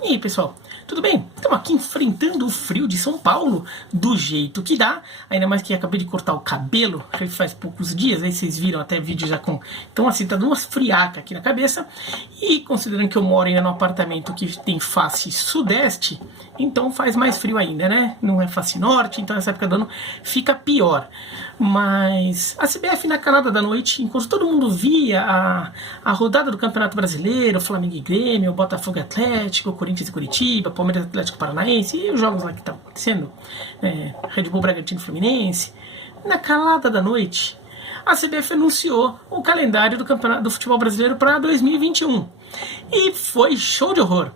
E aí, pessoal, tudo bem? Estamos aqui enfrentando o frio de São Paulo do jeito que dá, ainda mais que acabei de cortar o cabelo faz poucos dias, aí vocês viram até vídeo já com... Então assim, tá dando umas friacas aqui na cabeça, e considerando que eu moro ainda num apartamento que tem face sudeste, então faz mais frio ainda, né? Não é face norte, então nessa época do ano fica pior. Mas a CBF na calada da noite, enquanto todo mundo via a rodada do Campeonato Brasileiro, Flamengo e Grêmio, Botafogo e Atlético, Corinthians e Curitiba, Palmeiras e Atlético Paranaense, e os jogos lá que estavam acontecendo, Red Bull, Bragantino e Fluminense, na calada da noite, a CBF anunciou o calendário do Campeonato do Futebol Brasileiro para 2021. E foi show de horror.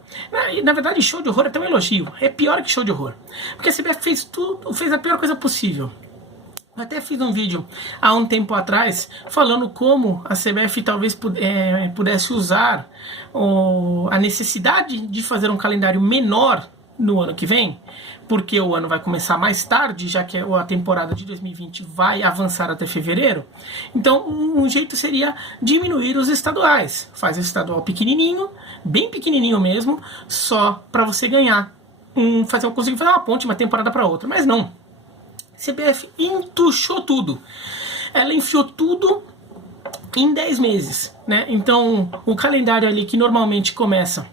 Na verdade, show de horror é até um elogio. É pior que show de horror. Porque a CBF fez a pior coisa possível. Eu até fiz um vídeo há um tempo atrás falando como a CBF talvez pudesse usar a necessidade de fazer um calendário menor no ano que vem, porque o ano vai começar mais tarde, já que a temporada de 2020 vai avançar até fevereiro. Então, um jeito seria diminuir os estaduais. Faz o estadual pequenininho, bem pequenininho mesmo, só para você ganhar, conseguir fazer uma ponte, uma temporada para outra. Mas não. CBF entuchou tudo. Ela enfiou tudo em 10 meses, né? Então, o calendário ali que normalmente começa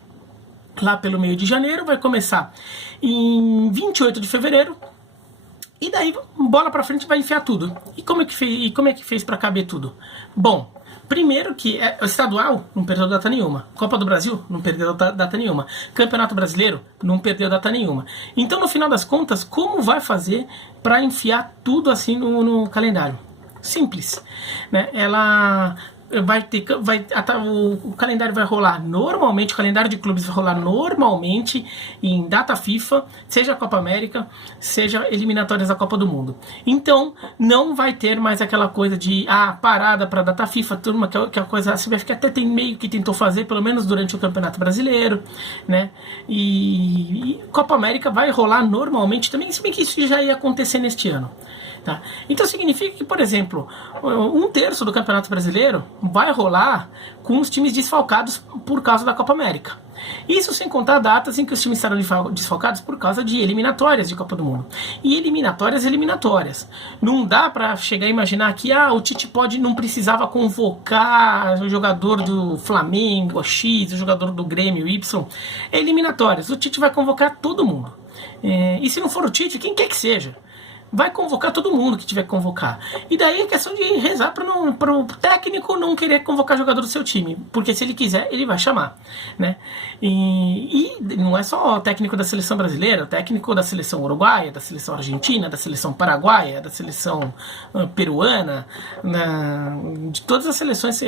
lá pelo meio de janeiro, vai começar em 28 de fevereiro, e daí, bola pra frente, vai enfiar tudo. E como é que fez pra caber tudo? Bom, primeiro que o estadual não perdeu data nenhuma. Copa do Brasil não perdeu data nenhuma. Campeonato Brasileiro não perdeu data nenhuma. Então, no final das contas, como vai fazer para enfiar tudo assim no calendário? Simples, né? Ela o calendário vai rolar normalmente, o calendário de clubes vai rolar normalmente em data FIFA, seja a Copa América, seja eliminatórias da Copa do Mundo. Então, não vai ter mais aquela coisa de parada para data FIFA, turma, que é a coisa, a CBF até tem meio que tentou fazer, pelo menos durante o Campeonato Brasileiro, né? E Copa América vai rolar normalmente também, se bem que isso já ia acontecer neste ano. Tá? Então significa que, por exemplo, 1/3 do Campeonato Brasileiro vai rolar com os times desfalcados por causa da Copa América. Isso sem contar datas em que os times estarão desfalcados por causa de eliminatórias de Copa do Mundo. E eliminatórias. Não dá para chegar a imaginar que o Tite não precisava convocar o jogador do Flamengo, X, o jogador do Grêmio, Y. Eliminatórias. O Tite vai convocar todo mundo. E se não for o Tite, quem quer que seja, vai convocar todo mundo que tiver que convocar. E daí é questão de rezar para o técnico não querer convocar jogador do seu time. Porque se ele quiser, ele vai chamar, né? E não é só o técnico da seleção brasileira, o técnico da seleção uruguaia, da seleção argentina, da seleção paraguaia, da seleção peruana, de todas as seleções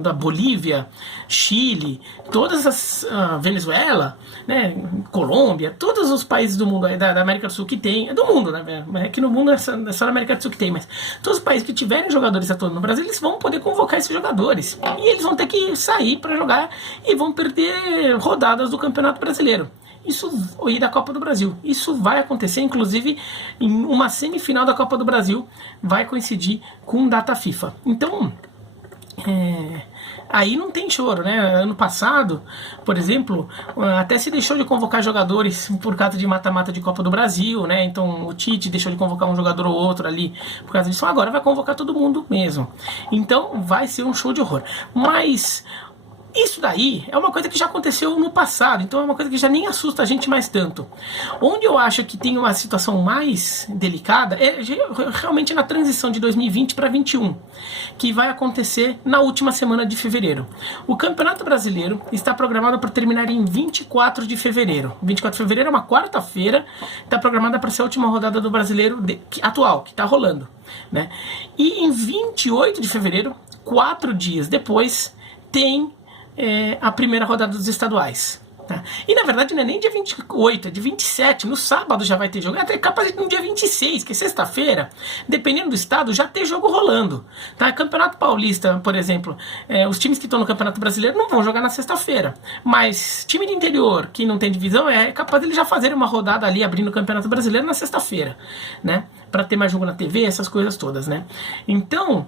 da Bolívia, Chile, todas as Venezuela, né, Colômbia, todos os países do mundo, da América do Sul que tem, do mundo, né? É que no mundo é só na América do Sul que tem, mas todos os países que tiverem jogadores atuando no Brasil, eles vão poder convocar esses jogadores. E eles vão ter que sair para jogar e vão perder rodadas do Campeonato Brasileiro. E da Copa do Brasil. Isso vai acontecer, inclusive, em uma semifinal da Copa do Brasil, vai coincidir com data FIFA. Então, aí não tem choro, né? Ano passado, por exemplo, até se deixou de convocar jogadores por causa de mata-mata de Copa do Brasil, né? Então o Tite deixou de convocar um jogador ou outro ali por causa disso. Agora vai convocar todo mundo mesmo. Então vai ser um show de horror. Mas isso daí é uma coisa que já aconteceu no passado, então é uma coisa que já nem assusta a gente mais tanto. Onde eu acho que tem uma situação mais delicada é realmente na transição de 2020 para 2021, que vai acontecer na última semana de fevereiro. O Campeonato Brasileiro está programado para terminar em 24 de fevereiro. 24 de fevereiro é uma quarta-feira, está programada para ser a última rodada do Brasileiro atual, que está rolando, né? E em 28 de fevereiro, 4 dias depois, tem a primeira rodada dos estaduais. Tá? E na verdade não é nem dia 28, é dia 27, no sábado já vai ter jogo, até capaz de no dia 26, que é sexta-feira, dependendo do estado, já ter jogo rolando. Tá? Campeonato Paulista, por exemplo, os times que estão no Campeonato Brasileiro não vão jogar na sexta-feira, mas time de interior, que não tem divisão, é capaz de eles já fazerem uma rodada ali, abrindo o Campeonato Brasileiro na sexta-feira, né? Para ter mais jogo na TV, essas coisas todas, né? Então,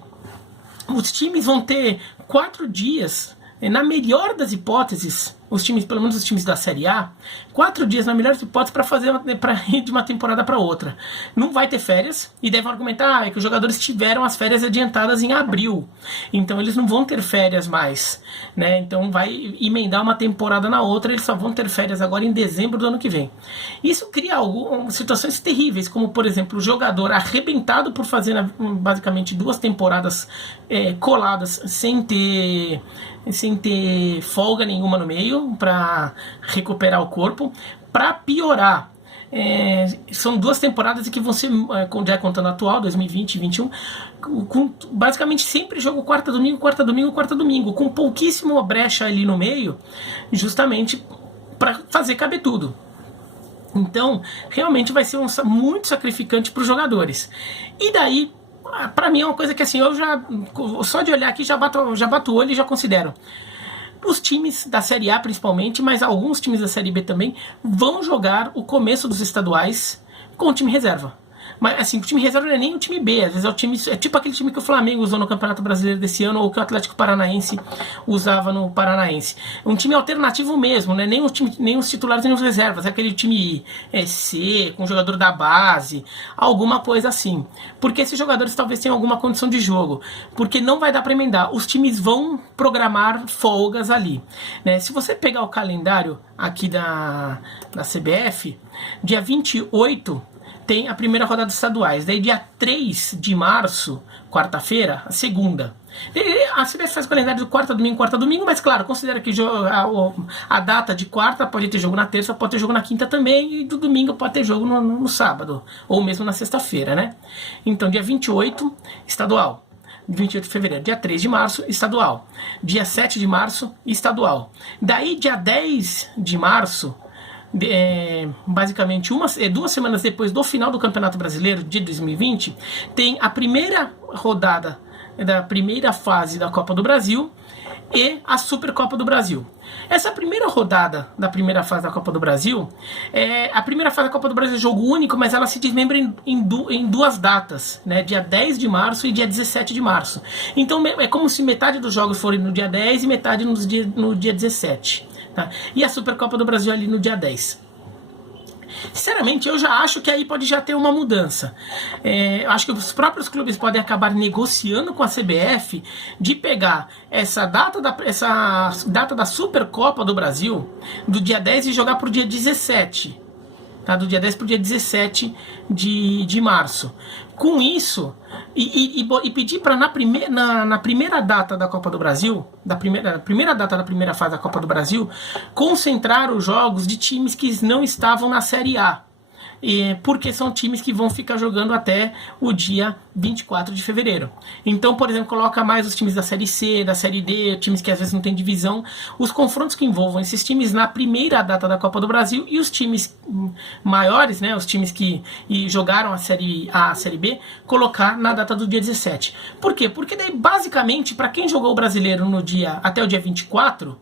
os times vão ter 4 dias, na melhor das hipóteses, os times, pelo menos os times da Série A, 4 dias na melhor hipótese para ir de uma temporada para outra. Não vai ter férias, e devem argumentar que os jogadores tiveram as férias adiantadas em abril, então eles não vão ter férias mais, né? Então vai emendar uma temporada na outra, eles só vão ter férias agora em dezembro do ano que vem. Isso cria situações terríveis, como por exemplo, o jogador arrebentado por fazer basicamente 2 temporadas coladas sem ter folga nenhuma no meio para recuperar o corpo. Para piorar, são 2 temporadas que vão ser, já contando a atual, 2020 e 2021, com basicamente sempre jogo quarta, domingo, com pouquíssima brecha ali no meio, justamente para fazer caber tudo. Então, realmente vai ser muito sacrificante para os jogadores. E daí, para mim é uma coisa que assim, eu já, só de olhar aqui, já bato o olho e já considero. Os times da Série A principalmente, mas alguns times da Série B também, vão jogar o começo dos estaduais com o time reserva. Mas assim, o time reserva não é nem o time B, às vezes é tipo aquele time que o Flamengo usou no Campeonato Brasileiro desse ano, ou que o Atlético Paranaense usava no Paranaense. Um time alternativo mesmo, né? Nem os titulares nem os reservas, é aquele time C, com jogador da base, alguma coisa assim. Porque esses jogadores talvez tenham alguma condição de jogo, porque não vai dar para emendar. Os times vão programar folgas ali, né? Se você pegar o calendário aqui da CBF, dia 28 tem a primeira rodada dos estaduais. Daí dia 3 de março, quarta-feira, a segunda. A CBF faz o calendário de quarta, domingo, mas claro, considera que a data de quarta pode ter jogo na terça, pode ter jogo na quinta também, e do domingo pode ter jogo no sábado, ou mesmo na sexta-feira, né? Então dia 28, estadual. 28 de fevereiro, dia 3 de março, estadual. Dia 7 de março, estadual. Daí dia 10 de março, basicamente 2 semanas depois do final do Campeonato Brasileiro de 2020, tem a primeira rodada da primeira fase da Copa do Brasil e a Supercopa do Brasil. Essa primeira rodada da primeira fase da Copa do Brasil, a primeira fase da Copa do Brasil é jogo único, mas ela se desmembra em 2 datas, né? Dia 10 de março e dia 17 de março. Então é como se metade dos jogos forem no dia 10 e metade no dia 17. Tá? E a Supercopa do Brasil ali no dia 10. Sinceramente, eu já acho que aí pode já ter uma mudança. Eu acho que os próprios clubes podem acabar negociando com a CBF de pegar essa data da Supercopa do Brasil do dia 10 e jogar para o dia 17. Tá? Do dia 10 para o dia 17 de março. Com isso, e pedir para na primeira data da Copa do Brasil, na primeira data da primeira fase da Copa do Brasil, concentrar os jogos de times que não estavam na Série A. Porque são times que vão ficar jogando até o dia 24 de fevereiro. Então, por exemplo, coloca mais os times da Série C, da Série D, times que às vezes não tem divisão, os confrontos que envolvam esses times na primeira data da Copa do Brasil, e os times maiores, né, os times que jogaram a Série A, a Série B, colocar na data do dia 17. Por quê? Porque daí, basicamente, para quem jogou o Brasileiro até o dia 24,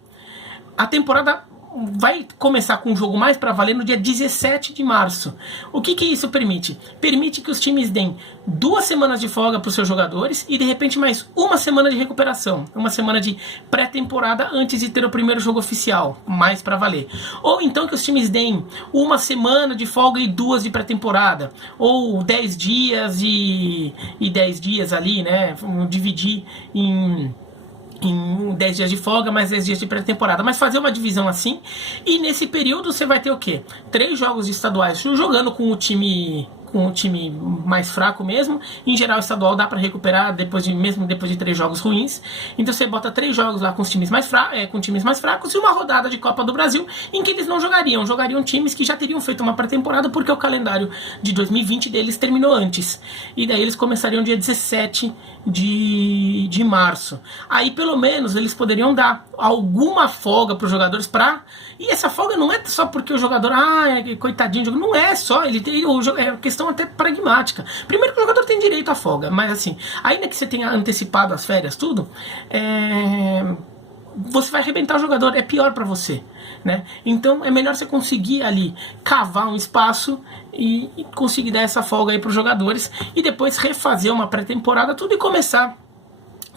a temporada vai começar com um jogo mais para valer no dia 17 de março. O que isso permite? Permite que os times deem 2 semanas de folga para os seus jogadores e de repente mais 1 semana de recuperação, 1 semana de pré-temporada antes de ter o primeiro jogo oficial, mais para valer. Ou então que os times deem 1 semana de folga e 2 de pré-temporada, ou 10 dias e 10 dias ali, né? Vamos dividir em 10 dias de folga, mais 10 dias de pré-temporada, mas fazer uma divisão assim, e nesse período você vai ter o quê? 3 jogos de estaduais jogando com o time mais fraco mesmo. Em geral, o estadual dá para recuperar mesmo depois de 3 jogos ruins. Então você bota 3 jogos lá com os times mais fracos e uma rodada de Copa do Brasil em que eles não jogariam times que já teriam feito uma pré-temporada, porque o calendário de 2020 deles terminou antes. E daí eles começariam dia 17 de março. Aí pelo menos eles poderiam dar alguma folga para os jogadores e essa folga não é só porque o jogador coitadinho, não é só, é questão até pragmática. Primeiro que o jogador tem direito à folga, mas assim, ainda que você tenha antecipado as férias, tudo, você vai arrebentar o jogador, é pior para você, né? Então é melhor você conseguir ali cavar um espaço e conseguir dar essa folga aí para os jogadores e depois refazer uma pré-temporada, tudo, e começar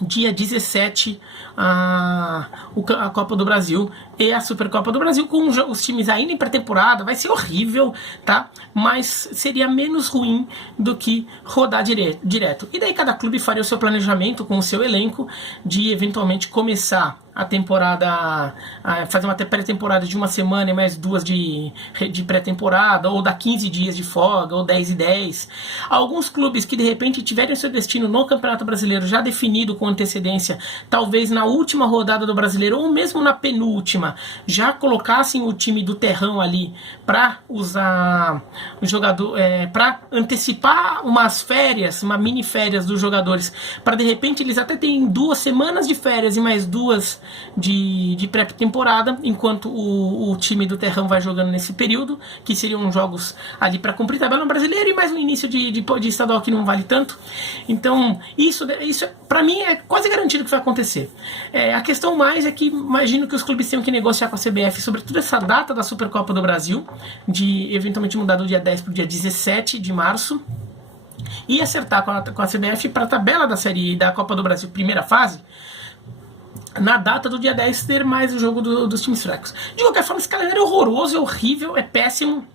dia 17 a Copa do Brasil e a Supercopa do Brasil, com os times ainda em pré-temporada. Vai ser horrível, tá? Mas seria menos ruim do que rodar direto. E daí cada clube faria o seu planejamento com o seu elenco de eventualmente começar a temporada, fazer uma pré-temporada de uma semana e mais 2 de pré-temporada, ou dar 15 dias de folga, ou 10 e 10. Alguns clubes que de repente tiverem seu destino no Campeonato Brasileiro já definido com antecedência, talvez na última rodada do Brasileiro, ou mesmo na penúltima, já colocassem o time do terrão ali para usar o jogador, para antecipar umas férias, uma mini férias dos jogadores, para de repente eles até terem 2 semanas de férias e mais 2 de pré-temporada, enquanto o time do terrão vai jogando nesse período, que seriam jogos ali para cumprir tabela no Brasileiro e mais no início de estadual, que não vale tanto. Então isso para mim é quase garantido que vai acontecer. A questão mais é que imagino que os clubes tenham que negociar com a CBF, sobretudo essa data da Supercopa do Brasil, de eventualmente mudar do dia 10 para o dia 17 de março, e acertar com a CBF para a tabela da série da Copa do Brasil, primeira fase, na data do dia 10 ter mais o jogo dos times fracos. De qualquer forma, esse calendário é horroroso, é horrível, é péssimo.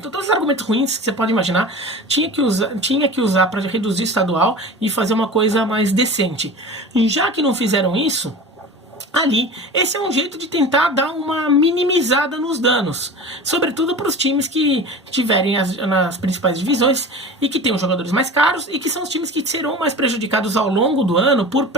Todos os argumentos ruins que você pode imaginar, tinha que usar para reduzir o estadual e fazer uma coisa mais decente. E já que não fizeram isso, ali, esse é um jeito de tentar dar uma minimizada nos danos, sobretudo para os times que estiverem nas principais divisões e que tenham jogadores mais caros, e que são os times que serão mais prejudicados ao longo do ano por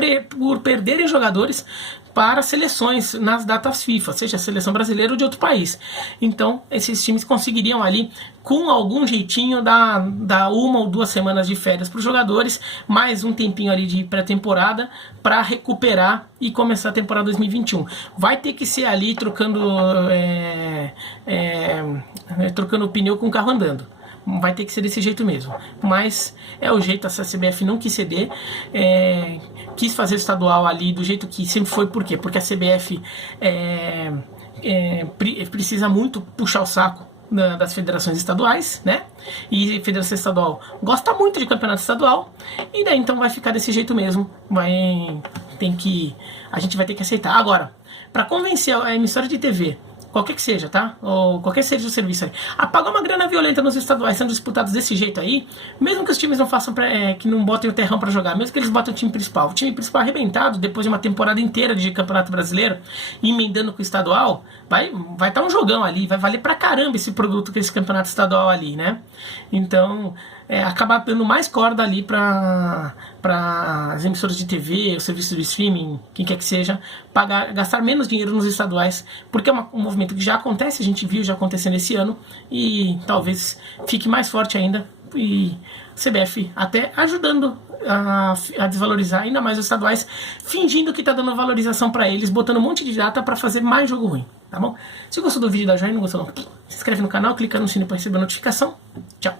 perderem jogadores para seleções nas datas FIFA, seja a seleção brasileira ou de outro país. Então esses times conseguiriam ali, com algum jeitinho, dar 1 ou 2 semanas de férias para os jogadores, mais um tempinho ali de pré-temporada para recuperar e começar a temporada 2021. Vai ter que ser ali trocando o pneu com o carro andando. Vai ter que ser desse jeito mesmo. Mas é o jeito, essa CBF não quis ceder, quis fazer o estadual ali do jeito que sempre foi. Por quê? Porque a CBF precisa muito puxar o saco das federações estaduais, né? E a federação estadual gosta muito de campeonato estadual, e daí então vai ficar desse jeito mesmo. A gente vai ter que aceitar. Agora, para convencer a emissora de TV, qualquer que seja, tá? Ou qualquer seja o serviço aí, a pagar uma grana violenta nos estaduais sendo disputados desse jeito aí, mesmo que os times não façam, que não botem o terrão pra jogar, mesmo que eles botem o time principal arrebentado depois de uma temporada inteira de Campeonato Brasileiro, emendando com o estadual, vai estar um jogão ali, vai valer pra caramba esse produto, que esse campeonato estadual ali, né? Então, acaba dando mais corda ali para as emissoras de TV, o serviço de streaming, quem quer que seja, gastar menos dinheiro nos estaduais, porque é um movimento que já acontece, a gente viu já acontecendo esse ano, e talvez fique mais forte ainda, e CBF até ajudando a desvalorizar ainda mais os estaduais, fingindo que está dando valorização para eles, botando um monte de data para fazer mais jogo ruim, tá bom? Se gostou do vídeo, dá joinha, não gostou não, se inscreve no canal, clica no sininho para receber a notificação. Tchau!